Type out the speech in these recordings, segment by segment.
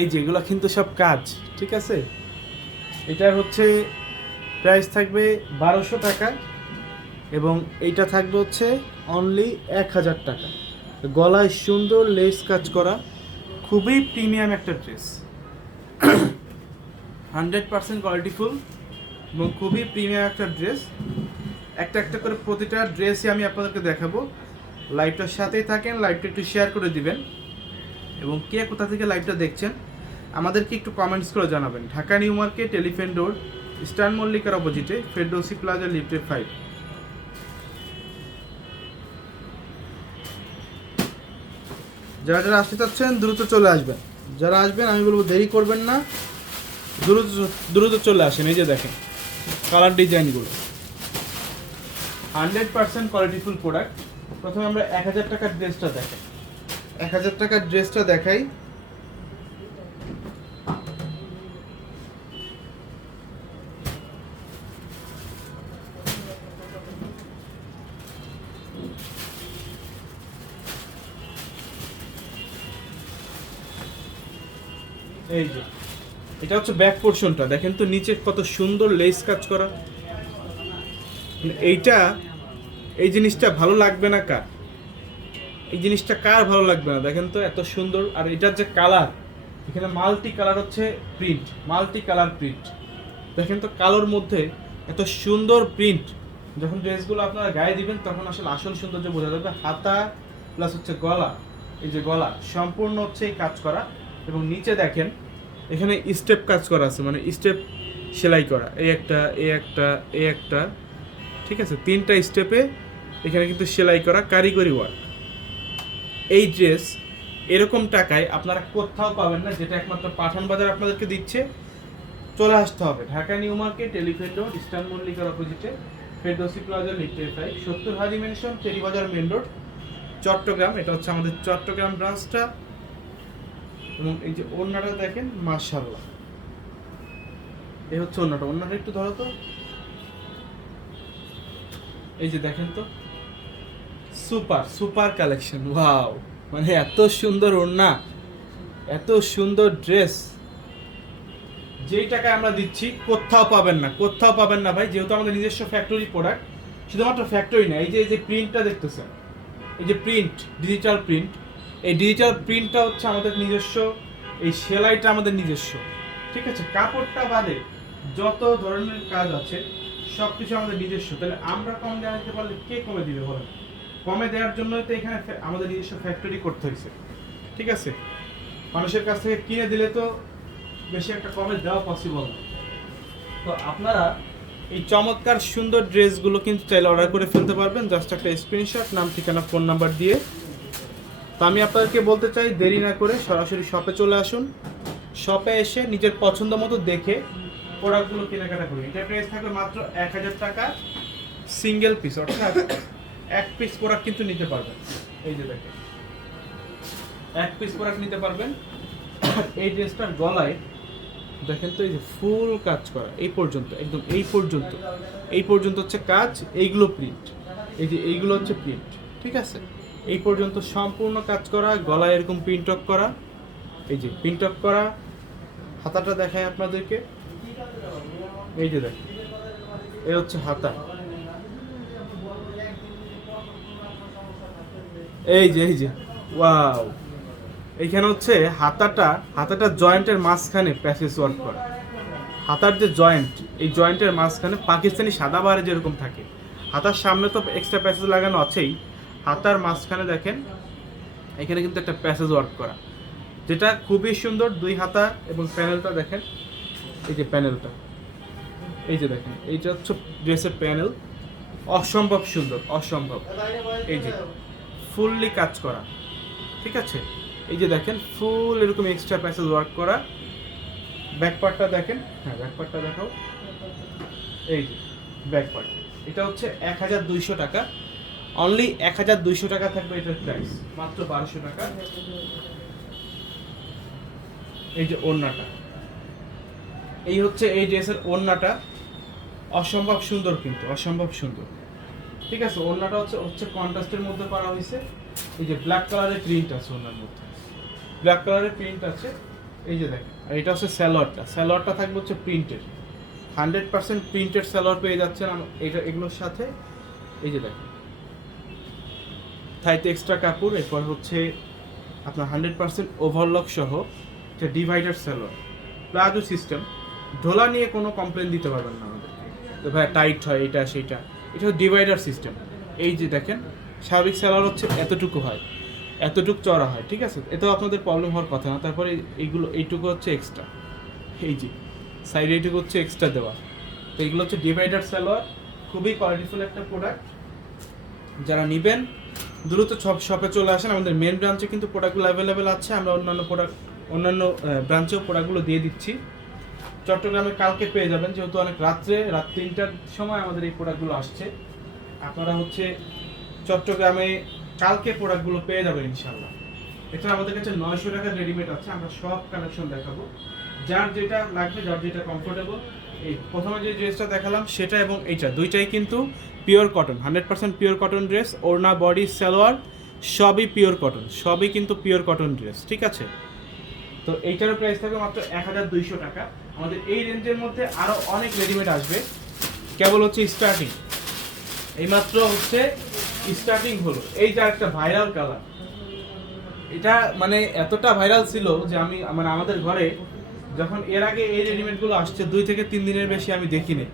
এই যেগুলো কিন্তু সব কাজ, ঠিক আছে? এটার হচ্ছে প্রাইস থাকবে বারোশো টাকা এবং এইটা থাকবে হচ্ছে অনলি এক হাজার টাকা। গলায় সুন্দর লেস কাজ করা, খুবই প্রিমিয়াম একটা ড্রেস হান্ড্রেড পার্সেন্ট কোয়ালিটিফুল এবং খুবই প্রিমিয়াম একটা ড্রেস একটা একটা করে প্রতিটা ড্রেসই আমি আপনাদেরকে দেখাবো। লাইভটার সাথেই থাকেন লাইভটা একটু শেয়ার করে দিবেন। এবং কে কোথা থেকে লাইভটা দেখছেন? আমাদেরকে একটু কমেন্টস করে জানাবেন। Dhaka new market elephant road star মল্লিকার অপোজিটে ফেরদৌসি প্লাজা লিফটে ফাইভ যারা যারা আসতে চাচ্ছেন, দ্রুত চলে আসবেন। যারা আসবেন, আমি বলব দেরি করবেন না। দ্রুত দ্রুত চলে আসেন। এই যে দেখেন কালার ডিজাইনগুলো হান্ড্রেড পার্সেন্ট কোয়ালিটিফুল প্রোডাক্ট প্রথমে আমরা এক হাজার টাকার ড্রেসটা দেখাই। এক হাজার টাকার ড্রেসটা দেখাই। এই যে, এটা হচ্ছে ব্যাক পোর্শনটা দেখেন তো নিচে কত সুন্দর লেস কাজ করা। মানে এইটা, এই জিনিসটা ভালো লাগবে না কার? এই জিনিসটা কার ভালো লাগবে না? দেখেন তো এত সুন্দর। আর এটার যে কালার এখানে মাল্টি কালার হচ্ছে প্রিন্ট মাল্টি কালার প্রিন্ট দেখেন তো কালোর মধ্যে এত সুন্দর প্রিন্ট যখন ড্রেসগুলো আপনারা গায়ে দিবেন, তখন আসলে আসল সৌন্দর্য বোঝা যাবে। হাতা প্লাস হচ্ছে গলা। এই যে গলা, সম্পূর্ণ হচ্ছে এই কাজ করা। এবং নিচে দেখেন, এখানে স্টেপ কাজ করা আছে মানে স্টেপ সেলাই করা। এই একটা এই একটা এই একটা, ঠিক আছে? তিনটা স্টেপে এখানে কিন্তু সেলাই করা কারিগরি ওয়ার্ক এই ড্রেস এরকম টাকায় আপনারা কোথাও পাবেন না, যেটা একমাত্র পাঠান বাজার আপনাদেরকে দিচ্ছে। চলে আসতে হবে। Dhaka new market elephant road eastern মল্লিকার অপোজিটে ফেরদৌসি প্লাজা লিফটে ফাইভ সত্তর Haji mansion Bazar main road Chattogram. এটা হচ্ছে আমাদের চট্টগ্রাম ব্রাঞ্চটা এবং এই যে ওড়নাটা দেখেন মার্শাল্লাহ এই হচ্ছে ওড়নাটা। ওড়নাটা একটু ধরো তো। এই যে দেখেন তো। Super super collection. ওয়াও! মানে এত সুন্দর ওড়না, এত সুন্দর ড্রেস। যেই টাকায় আমরা দিচ্ছি, কোথাও পাবেন না, কোথাও পাবেন না ভাই। যেহেতু আমাদের নিজস্ব ফ্যাক্টরি প্রোডাক্ট শুধুমাত্র ফ্যাক্টরি না, এই যে এই যে প্রিন্টটা দেখতেছেন। এই যে প্রিন্ট ডিজিটাল প্রিন্ট এই ডিজিটাল প্রিন্টটা হচ্ছে আমাদের নিজস্ব, এই সেলাইটা আমাদের নিজস্ব। ঠিক আছে? কাপড়টা বাদে যত ধরনের কাজ আছে সব কিছু আমাদের নিজস্ব। তাহলে আমরা কম দেওয়া দিতে পারলে কে কমে দিবে বলেন? কমে দেওয়ার জন্য তো এখানে আমাদের নিজস্ব ফ্যাক্টরি করতে হয়েছে। ঠিক আছে? মানুষের কাছ থেকে কিনে দিলে তো বেশি একটা কমে দেওয়া পসিবল না। তো আপনারা এই চমৎকার সুন্দর ড্রেসগুলো কিন্তু চাইলে অর্ডার করে ফেলতে পারবেন। জাস্ট একটা স্ক্রিনশট নাম, ঠিকানা ফোন নাম্বার দিয়ে। তো আমি আপনাদেরকে বলতে চাই, দেরি না করে সরাসরি শপে চলে আসুন। শপে এসে নিজের পছন্দ মতো দেখে প্রোডাক্টগুলো কেনাকাটা করুন। এটা প্রাইস থাকবে মাত্র এক হাজার টাকা। সিঙ্গেল পিস অর্থাৎ এক পিস প্রোডাক্ট কিন্তু নিতে পারবেন। এই যে দেখেন। এক পিস প্রোডাক্ট নিতে পারবেন। এই ড্রেসটার গলায় দেখেন তো এই যে ফুল কাজ করা। এই পর্যন্ত, একদম এই পর্যন্ত। এই পর্যন্ত হচ্ছে কাজ, এইগুলো প্রিন্ট এই যে এইগুলো হচ্ছে প্রিন্ট ঠিক আছে? এই পর্যন্ত সম্পূর্ণ কাজ করা, গলায় এরকম প্রিন্ট অফ করা। এই যে প্রিন্ট অফ করা, হাতাটা দেখায় আপনাদেরকে। এই যে দেখ এই হচ্ছে হাতা। এই যে এই যে, ওয়াও। এইখানে হচ্ছে হাতাটা হাতাটা জয়েন্টের মাঝখানে প্যাসেজ ওয়ার্ক করা। হাতার যে জয়েন্ট, এই জয়েন্টের মাঝখানে পাকিস্তানি সাদা বারে যেরকম থাকে। হাতার সামনে তো এক্সট্রা প্যাসেজ লাগানো আছেই। হাতার মাঝখানে দেখেন, এখানে কিন্তু একটা প্যাসেজ ওয়ার্ক করা। যেটা খুবই সুন্দর, দুই হাতা এবং প্যানেলটা দেখেন, এই যে প্যানেলটা এই যে দেখেন, এইটা হচ্ছে ড্রেসের প্যানেল অসম্ভব সুন্দর, অসম্ভব। এই যে ফুললি কাজ করা। ঠিক আছে? এই যে দেখেন ফুল এরকম এক্সট্রা প্যাসেজ ওয়ার্ক করা। ব্যাক পার্টটা দেখেন হ্যাঁ ব্যাক পার্টটা দেখাও। এই যে ব্যাক পার্ট এটা হচ্ছে এক হাজার দুইশো টাকা। অনলি এক হাজার দুইশো টাকা থাকবে এটার প্রাইস মাত্র বারোশো টাকা। এই যে ওড়নাটা। এই হচ্ছে এই ড্রেসের ওড়নাটা। অসম্ভব সুন্দর কিন্তু, অসম্ভব সুন্দর। ঠিক আছে, ওড়নাটা হচ্ছে হচ্ছে কন্ট্রাস্টের মধ্যে করা হয়েছে। এই যে ব্ল্যাক কালারের প্রিন্ট আছে ওনার মধ্যে। ব্ল্যাক কালারের প্রিন্ট আছে। এই যে দেখেন, আর এটা হচ্ছে স্যালোয়ারটা স্যালোয়ারটা থাকবে হচ্ছে প্রিন্টের। হান্ড্রেড পার্সেন্ট প্রিন্টেড স্যালোয়ার পেয়ে যাচ্ছেন এটা এগুলোর সাথে। এই যে দেখেন। থাইতে এক্সট্রা কাপড়, এরপর হচ্ছে আপনার হান্ড্রেড পার্সেন্ট ওভারলক সহ এটা ডিভাইডার স্যালোয়ার প্লাজো সিস্টেম ঢোলা নিয়ে কোনো কমপ্লেন দিতে পারবেন না আমাদের তো ভাই টাইট হয়, এটা সেইটা এটা ডিভাইডার সিস্টেম এই যে দেখেন স্বাভাবিক স্যালোয়ার হচ্ছে এতটুকু হয়, এতটুকু চড়া হয়, ঠিক আছে? এতেও আপনাদের প্রবলেম হওয়ার কথা না, তারপরে এইগুলো, এইটুকু হচ্ছে এক্সট্রা এই যে সাইডে এইটুকু হচ্ছে এক্সট্রা দেওয়া। তো এইগুলো হচ্ছে ডিভাইডার সালোয়ার খুবই কোয়ালিটিফুল একটা প্রোডাক্ট যারা নেবেন দ্রুত সব শপে চলে আসেন। আমাদের মেন ব্রাঞ্চে কিন্তু প্রোডাক্টগুলো অ্যাভেলেবেল আছে। আমরা অন্যান্য প্রোডাক্ট অন্যান্য ব্রাঞ্চেও প্রোডাক্টগুলো দিয়ে দিচ্ছি। চট্টগ্রামে কালকে পেয়ে যাবেন। যেহেতু অনেক রাত্রে, রাত তিনটার সময় আমাদের এই প্রোডাক্টগুলো আসছে। আপনারা হচ্ছে চট্টগ্রামে কালকে প্রোডাক্টগুলো পেয়ে যাবেন ইনশাল্লাহ এছাড়া আমাদের কাছে নয়শো টাকার রেডিমেড আছে। আমরা সব কালেকশন দেখাবো। যার যেটা লাগবে, যার যেটা কমফোর্টেবল এই প্রথমে যে ড্রেসটা দেখালাম, সেটা এবং এইটা। দুইটাই কিন্তু pure cotton hundred percent pure cotton dress ওড়না বডি সালোয়ার, সবই পিওর কটন সবই কিন্তু পিওর কটন ড্রেস ঠিক আছে? তো এইটারও প্রাইস থাকবে মাত্র এক হাজার দুইশো টাকা। আমাদের এই রেঞ্জের মধ্যে আরও অনেক রেডিমেড আসবে। কেবল হচ্ছে স্টার্টিং এইমাত্র হচ্ছে স্টার্টিং হলো। এই যে একটা ভাইরাল কালার এটা মানে এতটা ভাইরাল ছিল যে আমি মানে আমাদের ঘরে যখন এর আগে এই রেডিমেডগুলো আসছে, দুই থেকে তিন দিনের বেশি আমি দেখিনি।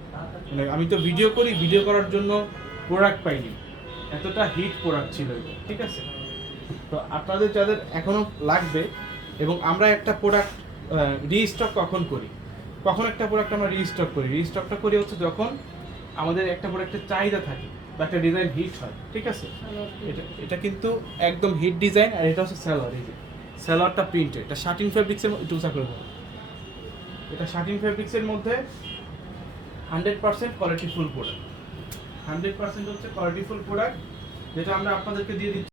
মানে আমি তো ভিডিও করি ভিডিও করার জন্য প্রোডাক্ট পাইনি। এতটা হিট প্রোডাক্ট ছিল ঠিক আছে? তো আপনাদের যাদের এখনও লাগবে, এবং আমরা একটা প্রোডাক্ট রিস্টক কখন করি? কখন একটা প্রোডাক্ট আমরা রিস্টক করি? রিস্টকটা করি হচ্ছে যখন আমাদের একটা প্রোডাক্টের চাহিদা থাকে, বা একটা ডিজাইন হিট হয়, ঠিক আছে? এটা এটা কিন্তু একদম হিট ডিজাইন আর এটা হচ্ছে স্যালোয়ার এই যে। স্যালোয়ারটা প্রিন্টেড এটা শার্টিং ফেব্রিক্সের একটু করে এটা শার্টিং ফেব্রিক্সের মধ্যে hundred percent qualityful product hundred percent হচ্ছে কোয়ালিটিফুল প্রোডাক্ট যেটা আমরা আপনাদেরকে দিয়ে দিচ্ছি।